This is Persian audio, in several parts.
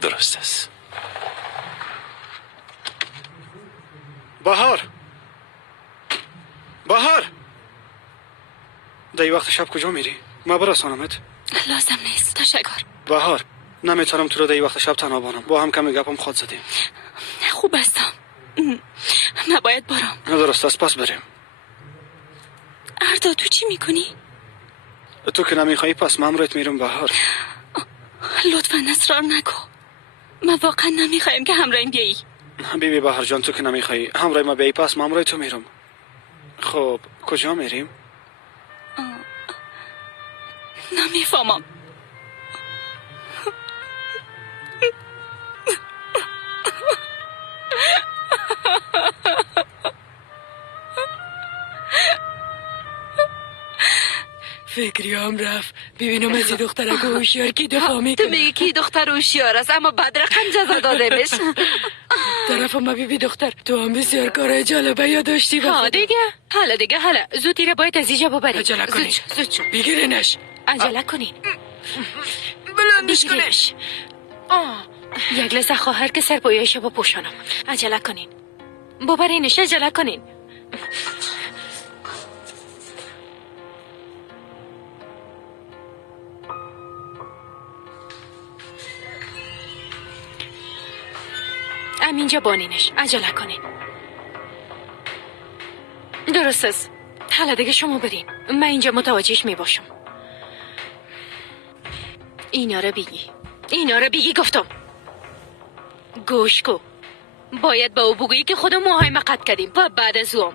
درست است. بهار در وقت شب کجا میری؟ ما برسانمت. لازم نیست، تشکر. بهار نمیتونم تو رو در وقت شب تنها بانم. با هم کمی گپم خود زدیم. خوب هستم. من باید برم. درست است، پس بریم. اردا تو چی میکنی؟ تو که نمیخوایی پس من امرت میرم بهار. لطفا اصرار نکن. من واقعا نمیخوایم که همراهیم بیایی. بیبی بهار جان، تو که نمیخوایی همراه ما بیایی پس من امرای تو میرم. خب کجا میریم؟ نمیفهمم. فکری هم رفت. ببینم از این دختره که هوشیار کی دفاع میکنه. تو میگی کی دختر هوشیار است اما بدرقم جزا داده بش. طرف ما بیبی دختر تو هم بسیار کارهای جالبه یاداشتی. ها دیگه حالا زودی رو باید از اینجا ببریم. عجله کنین. زود شو. بگیرینش. عجله کنین. بلندش کنش. یک لحظه خواهر که سرپایه‌اشو بپوشانم. عجله کنین. ببرینش، عجله کنین. همینجا بانینش، عجله کنین. درست است. حالا دیگه شما برین، من اینجا متوجهش می باشم. اینا رو بگی گفتم. گوش کو. باید با او بگویی که خودم موهای ما قطع کردیم و بعد از اون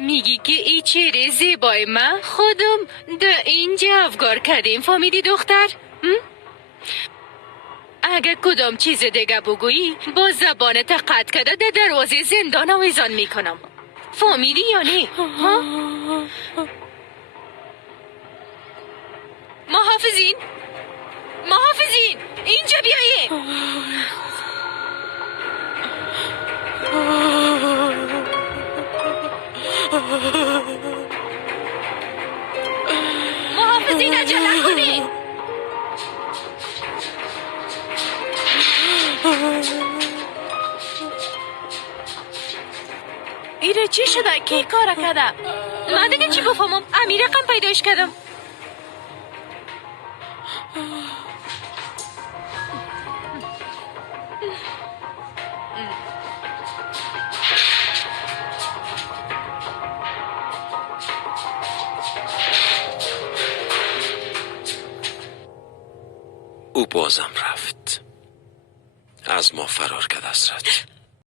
میگی که ای چهره زیبای من خودم ده اینجا افگار کردیم. فهمیدی دختر؟ اگه کدام چیز دیگه بگویی با زبانت قطع کرده در دروازه زندان آویزان میکنم. فهمیدی یا نه؟ ها؟ محافظین اینجا بیایید. محافظین عجله کنید. ایره چی شده؟ کی کار کرده؟ من دیگه چی بفهمم؟ امیر رقم پیداش کردم. او بازم رفت. از ما فرار کرد حسرت.